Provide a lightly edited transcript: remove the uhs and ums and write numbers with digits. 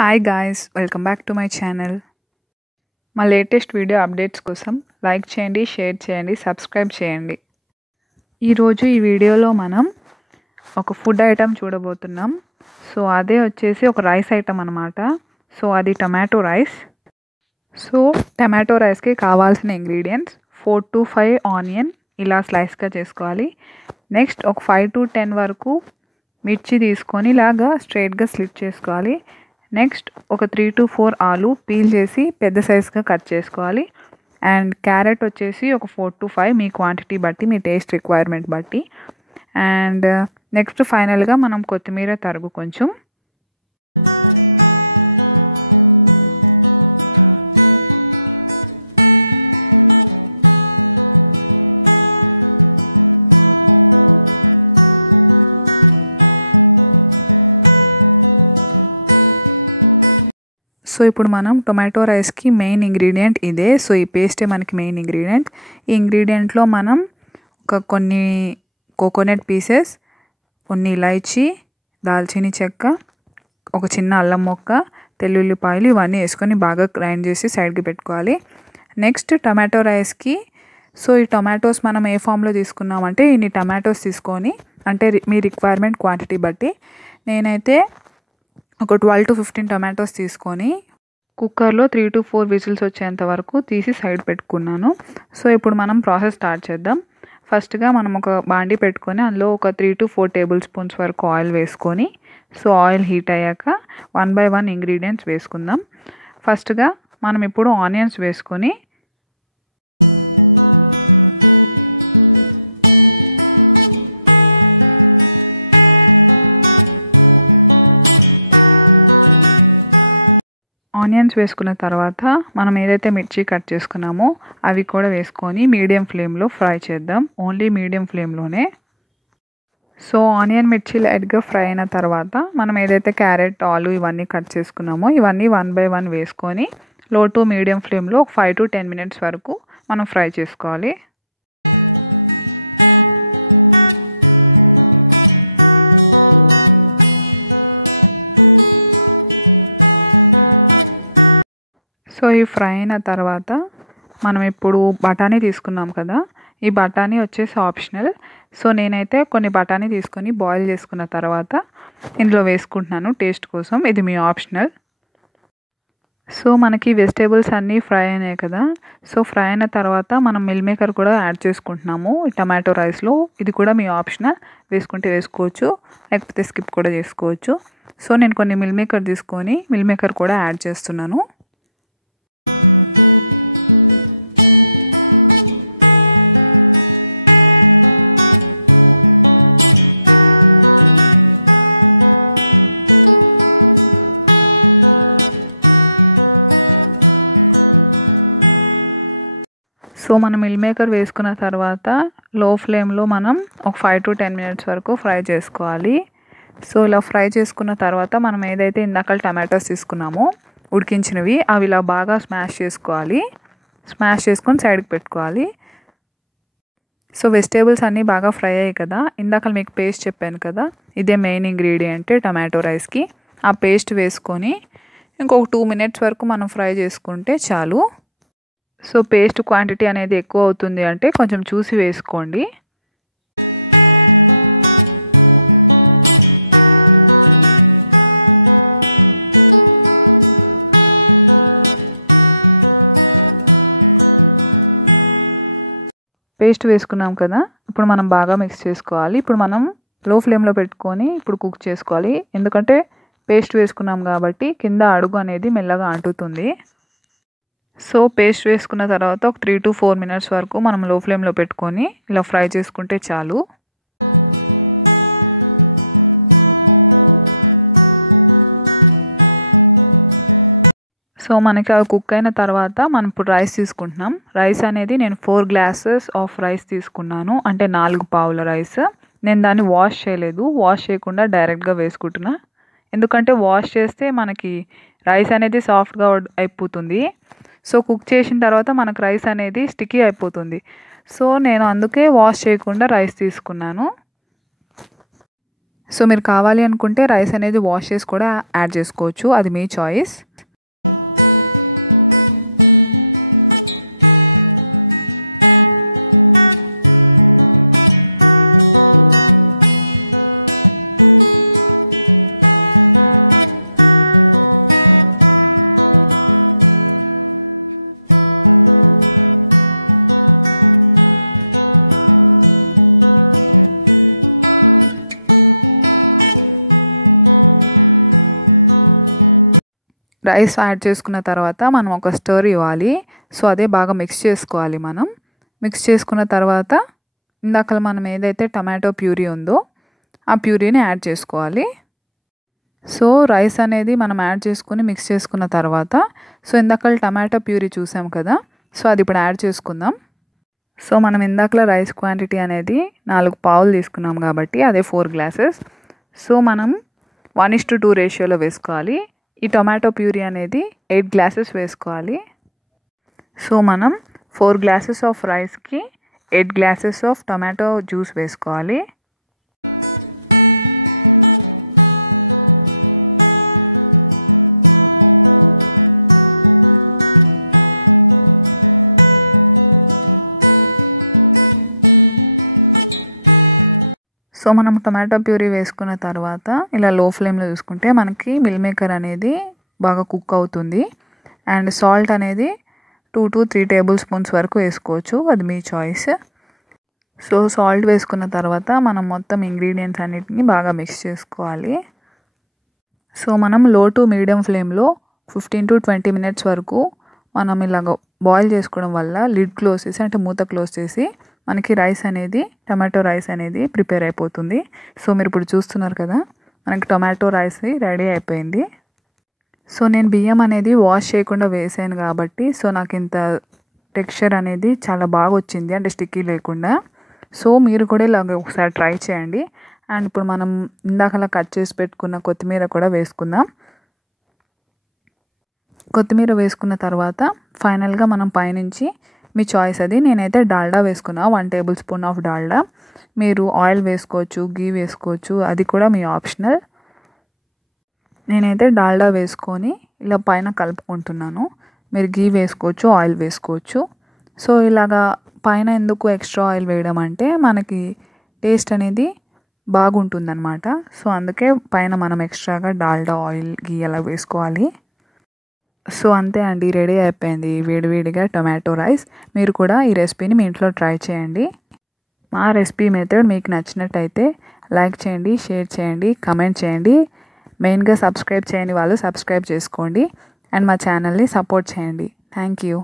Hi guys, welcome back to my channel. మా latest video updates కోసం like చేయండి, share చేయండి, సబ్స్క్రైబ్ చేయండి. ఈరోజు ఈ వీడియోలో మనం ఒక ఫుడ్ ఐటమ్ చూడబోతున్నాం. సో అదే వచ్చేసి ఒక రైస్ ఐటమ్ అనమాట. సో అది టమాటో రైస్. సో టమాటో రైస్కి కావాల్సిన ఇంగ్రీడియంట్స్ 4 to 5 ఆనియన్ ఇలా స్లైస్గా చేసుకోవాలి. నెక్స్ట్ ఒక 5 to 10 వరకు మిర్చి తీసుకొని ఇలాగా స్ట్రైట్గా స్లిట్ చేసుకోవాలి. నెక్స్ట్ ఒక 3 to 4 ఆలు పీల్ చేసి పెద్ద సైజ్గా కట్ చేసుకోవాలి. అండ్ క్యారెట్ వచ్చేసి ఒక 4 to 5 మీ క్వాంటిటీ బట్టి, మీ టేస్ట్ రిక్వైర్మెంట్ బట్టి. అండ్ నెక్స్ట్ ఫైనల్గా మనం కొత్తిమీర తరుగు కొంచెం. సో ఇప్పుడు మనం టొమాటో రైస్కి మెయిన్ ఇంగ్రీడియంట్ ఇదే. సో ఈ పేస్టే మనకి మెయిన్ ఇంగ్రీడియంట్. ఈ ఇంగ్రీడియంట్లో మనం కొన్ని కోకోనట్ పీసెస్, కొన్ని ఇలాచీ, దాల్చిని చెక్క, ఒక చిన్న అల్లం మొక్క, తెల్లుల్లిపాయలు ఇవన్నీ వేసుకొని బాగా గ్రైండ్ చేసి సైడ్కి పెట్టుకోవాలి. నెక్స్ట్ టమాటో రైస్కి సో ఈ టొమాటోస్ మనం ఏ ఫామ్లో తీసుకున్నామంటే ఇన్ని టమాటోస్ తీసుకొని, అంటే మీ రిక్వైర్మెంట్ క్వాంటిటీ బట్టి నేనైతే ఒక 12 to 15 టమాటోస్ తీసుకొని కుక్కర్లో 3 to 4 విజిల్స్ వచ్చేంత వరకు తీసి సైడ్ పెట్టుకున్నాను. సో ఇప్పుడు మనం ప్రాసెస్ స్టార్ట్ చేద్దాం. ఫస్ట్గా మనం ఒక బాండి పెట్టుకొని అందులో ఒక 3 to 4 టేబుల్ స్పూన్స్ వరకు ఆయిల్ వేసుకొని, సో ఆయిల్ హీట్ అయ్యాక 1 by 1 ఇంగ్రీడియంట్స్ వేసుకుందాం. ఫస్ట్గా మనం ఇప్పుడు ఆనియన్స్ వేసుకొని ఆనియన్స్ వేసుకున్న తర్వాత మనం ఏదైతే మిర్చి కట్ చేసుకున్నామో అవి కూడా వేసుకొని మీడియం ఫ్లేమ్లో ఫ్రై చేద్దాం. ఓన్లీ మీడియం ఫ్లేమ్లోనే. సో ఆనియన్ మిర్చి లైట్గా ఫ్రై అయిన తర్వాత మనం ఏదైతే క్యారెట్, ఆలు ఇవన్నీ కట్ చేసుకున్నామో ఇవన్నీ 1 by 1 వేసుకొని లో టు మీడియం ఫ్లేమ్లో ఒక 5 to 10 minutes వరకు మనం ఫ్రై చేసుకోవాలి. సో ఈ ఫ్రై అయిన తర్వాత మనం ఇప్పుడు బఠానీ తీసుకున్నాం కదా, ఈ బఠానీ వచ్చేసి ఆప్షనల్. సో నేనైతే కొన్ని బఠానీ తీసుకొని బాయిల్ చేసుకున్న తర్వాత ఇందులో వేసుకుంటున్నాను టేస్ట్ కోసం. ఇది మీ ఆప్షనల్. సో మనకి వెజిటేబుల్స్ అన్నీ ఫ్రై అయినాయి కదా. సో ఫ్రై అయిన తర్వాత మనం మిల్ మేకర్ కూడా యాడ్ చేసుకుంటున్నాము టమాటో రైస్లో. ఇది కూడా మీ ఆప్షనల్. వేసుకుంటే వేసుకోవచ్చు, లేకపోతే స్కిప్ కూడా చేసుకోవచ్చు. సో నేను కొన్ని మిల్ మేకర్ తీసుకొని మిల్ మేకర్ కూడా యాడ్ చేస్తున్నాను. సో మనం మిల్ మేకర్ వేసుకున్న తర్వాత లో ఫ్లేమ్లో మనం ఒక 5 to 10 minutes వరకు ఫ్రై చేసుకోవాలి. సో ఇలా ఫ్రై చేసుకున్న తర్వాత మనం ఏదైతే ఇందాక టమాటోస్ తీసుకున్నామో ఉడికించినవి అవి ఇలా బాగా స్మాష్ చేసుకోవాలి. స్మాష్ చేసుకొని సైడ్కి పెట్టుకోవాలి. సో వెజిటేబుల్స్ అన్నీ బాగా ఫ్రై అయ్యాయి కదా. ఇందాక మీకు పేస్ట్ చెప్పాను కదా, ఇదే మెయిన్ ఇంగ్రీడియంట్ టమాటో రైస్కి. ఆ పేస్ట్ వేసుకొని ఇంకొక 2 minutes వరకు మనం ఫ్రై చేసుకుంటే చాలు. సో పేస్ట్ క్వాంటిటీ అనేది ఎక్కువ అవుతుంది అంటే కొంచెం చూసి వేసుకోండి. పేస్ట్ వేసుకున్నాం కదా, ఇప్పుడు మనం బాగా మిక్స్ చేసుకోవాలి. ఇప్పుడు మనం లో ఫ్లేమ్లో పెట్టుకొని ఇప్పుడు కుక్ చేసుకోవాలి. ఎందుకంటే పేస్ట్ వేసుకున్నాం కాబట్టి కింద అడుగు అనేది మెల్లగా అంటుతుంది. సో పేస్ట్ వేసుకున్న తర్వాత ఒక 3 to 4 minutes వరకు మనం లో ఫ్లేమ్లో పెట్టుకొని ఇలా ఫ్రై చేసుకుంటే చాలు. సో మనకి అవి కుక్ అయిన తర్వాత మనం ఇప్పుడు రైస్ తీసుకుంటున్నాం. రైస్ అనేది నేను 4 glasses ఆఫ్ రైస్ తీసుకున్నాను, అంటే 4 పావుల రైస్. నేను దాన్ని వాష్ చేయలేదు, వాష్ చేయకుండా డైరెక్ట్గా వేసుకుంటున్నా. ఎందుకంటే వాష్ చేస్తే మనకి రైస్ అనేది సాఫ్ట్గా అయిపోతుంది. సో కుక్ చేసిన తర్వాత మనకు రైస్ అనేది స్టిక్కీ అయిపోతుంది. సో నేను అందుకే వాష్ చేయకుండా రైస్ తీసుకున్నాను. సో మీరు కావాలి అనుకుంటే రైస్ అనేది వాష్ చేసి కూడా యాడ్ చేసుకోవచ్చు, అది మీ చాయిస్. రైస్ యాడ్ చేసుకున్న తర్వాత మనం ఒక స్టర్ ఇవ్వాలి. సో అదే బాగా మిక్స్ చేసుకోవాలి. మనం మిక్స్ చేసుకున్న తర్వాత ఇందాక మనం ఏదైతే టమాటో ప్యూరీ ఉందో ఆ ప్యూరీని యాడ్ చేసుకోవాలి. సో రైస్ అనేది మనం యాడ్ చేసుకుని మిక్స్ చేసుకున్న తర్వాత సో ఇందాక టమాటో ప్యూరీ చూసాం కదా, సో అది ఇప్పుడు యాడ్ చేసుకుందాం. సో మనం ఇందాకలో రైస్ క్వాంటిటీ అనేది 4 పావులు తీసుకున్నాం కాబట్టి అదే 4 గ్లాసెస్. సో మనం 1:2 రేషియోలో వేసుకోవాలి. ఈ టొమాటో ప్యూరీ అనేది 8 గ్లాసెస్ వేసుకోవాలి. సో మనం 4 గ్లాసెస్ ఆఫ్ రైస్కి 8 గ్లాసెస్ ఆఫ్ టొమాటో జ్యూస్ వేసుకోవాలి. సో మనం టొమాటో ప్యూరీ వేసుకున్న తర్వాత ఇలా లో ఫ్లేమ్లో చూసుకుంటే మనకి మిల్ మేకర్ అనేది బాగా కుక్ అవుతుంది. అండ్ సాల్ట్ అనేది 2 to 3 టేబుల్ స్పూన్స్ వరకు వేసుకోవచ్చు, అది మీ చాయిస్. సో సాల్ట్ వేసుకున్న తర్వాత మనం మొత్తం ఇంగ్రీడియంట్స్ అన్నిటిని బాగా మిక్స్ చేసుకోవాలి. సో మనం లో టు మీడియం ఫ్లేమ్లో 15 to 20 మినిట్స్ వరకు మనం ఇలాగ బాయిల్ చేసుకోవడం వల్ల లిడ్ క్లోజ్ చేసి అంటే మూత క్లోజ్ చేసి మనకి రైస్ అనేది టమాటో రైస్ అనేది ప్రిపేర్ అయిపోతుంది. సో మీరు ఇప్పుడు చూస్తున్నారు కదా, మనకి టొమాటో రైస్ రెడీ అయిపోయింది. సో నేను బియ్యం అనేది వాష్ చేయకుండా వేసాను కాబట్టి సో నాకు ఇంత టెక్స్చర్ అనేది చాలా బాగా వచ్చింది, అంటే స్టిక్కీ లేకుండా. సో మీరు కూడా ఇలాగ ఒకసారి ట్రై చేయండి. అండ్ ఇప్పుడు మనం ఇందాకలా కట్ చేసి పెట్టుకున్న కొత్తిమీర కూడా వేసుకుందాం. కొత్తిమీర వేసుకున్న తర్వాత ఫైనల్గా మనం పైనుంచి మీ చాయిస్ అది, నేనైతే డాల్డా వేసుకున్నా 1 టేబుల్ స్పూన్ ఆఫ్ డాల్డా. మీరు ఆయిల్ వేసుకోవచ్చు, గీ వేసుకోవచ్చు, అది కూడా మీ ఆప్షనల్. నేనైతే డాల్డా వేసుకొని ఇలా పైన కలుపుకుంటున్నాను. మీరు గీ వేసుకోవచ్చు, ఆయిల్ వేసుకోవచ్చు. సో ఇలాగా పైన ఎందుకు ఎక్స్ట్రా ఆయిల్ వేయడం అంటే మనకి టేస్ట్ అనేది బాగుంటుందన్నమాట. సో అందుకే పైన మనం ఎక్స్ట్రాగా డాల్డా, ఆయిల్, గీ అలా వేసుకోవాలి. సో అంతే అండి, రెడీ అయిపోయింది వేడివేడిగా టొమాటో రైస్. మీరు కూడా ఈ రెసిపీని మీ ఇంట్లో ట్రై చేయండి. మా రెసిపీ మెథడ్ మీకు నచ్చినట్టయితే లైక్ చేయండి, షేర్ చేయండి, కమెంట్ చేయండి. మెయిన్గా సబ్స్క్రైబ్ చేయని వాళ్ళు సబ్స్క్రైబ్ చేసుకోండి అండ్ మా ఛానల్ని సపోర్ట్ చేయండి. Thank you.